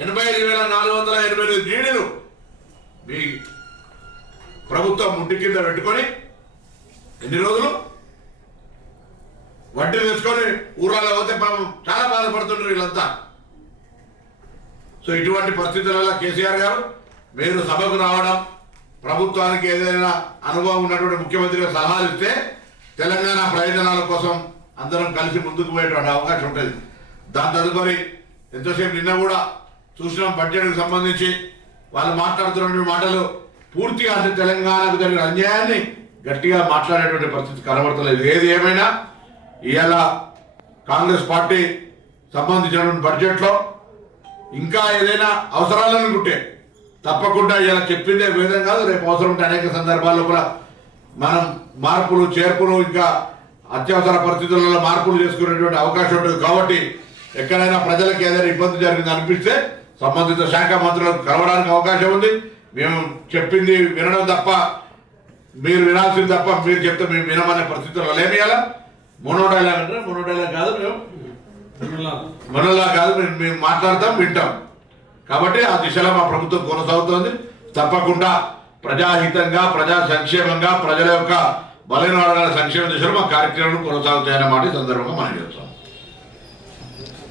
ఎనభై ఐదు వేల నాలుగు వందల ఎనభై ఎనిమిది నీడలు మీ ప్రభుత్వం ముట్టి కింద పెట్టుకొని ఎన్ని రోజులు? వడ్డీ తెచ్చుకొని ఊరాలో పోతే పాపం చాలా బాధపడుతున్నారు వీళ్ళంతా. సో ఇటువంటి పరిస్థితులలో కేసీఆర్ గారు మీరు సభకు రావడం ప్రభుత్వానికి ఏదైనా అనుభవం ఉన్నటువంటి ముఖ్యమంత్రిగా సలహాలు ఇస్తే తెలంగాణ ప్రయోజనాల కోసం అందరం కలిసి ముందుకు పోయేటువంటి అవకాశం ఉంటుంది. దాని తదుపరి ఎంతోసేపు నిన్న కూడా చూసినాం బడ్జెట్కి సంబంధించి. వాళ్ళు మాట్లాడుతున్నటువంటి మాటలు పూర్తిగా అంటే తెలంగాణకు జరిగిన అన్యాయాన్ని గట్టిగా మాట్లాడేటువంటి పరిస్థితి కనబడతలేదు. ఏది ఏమైనా ఇవాళ కాంగ్రెస్ పార్టీ సంబంధించినటువంటి బడ్జెట్లో ఇంకా ఏదైనా అవసరాలు అనుకుంటే తప్పకుండా ఇలా చెప్పిందే వేదం కాదు. రేపు అవసరం ఉంటే అనేక సందర్భాల్లో కూడా మనం మార్పులు చేర్పులు ఇంకా అత్యవసర పరిస్థితులలో మార్పులు చేసుకునేటువంటి అవకాశం ఉంటుంది. కాబట్టి ఎక్కడైనా ప్రజలకు ఏదైనా ఇబ్బంది జరిగింది అనిపిస్తే సంబంధిత శాఖ మంత్రులకు కలవడానికి అవకాశం ఉంది. మేము చెప్పింది వినడం తప్ప మీరు వినాల్సింది తప్ప మీరు చెప్తే మేము వినమనే పరిస్థితుల్లో లేమియాలా మొనో డైలాగ్ అంటే మొనో డైలాగ్ కాదు మేము. మనలా కాదు మేము మేము మాట్లాడతాం వింటాం. కాబట్టి ఆ దిశలో మా ప్రభుత్వం కొనసాగుతోంది. తప్పకుండా ప్రజాహితంగా ప్రజా సంక్షేమంగా ప్రజల యొక్క బలైన వర్గాల సంక్షేమ దిశలో మా కార్యక్రమాలు కొనసాగుతాయన్నమాట ఈ సందర్భంగా మనం చేస్తాం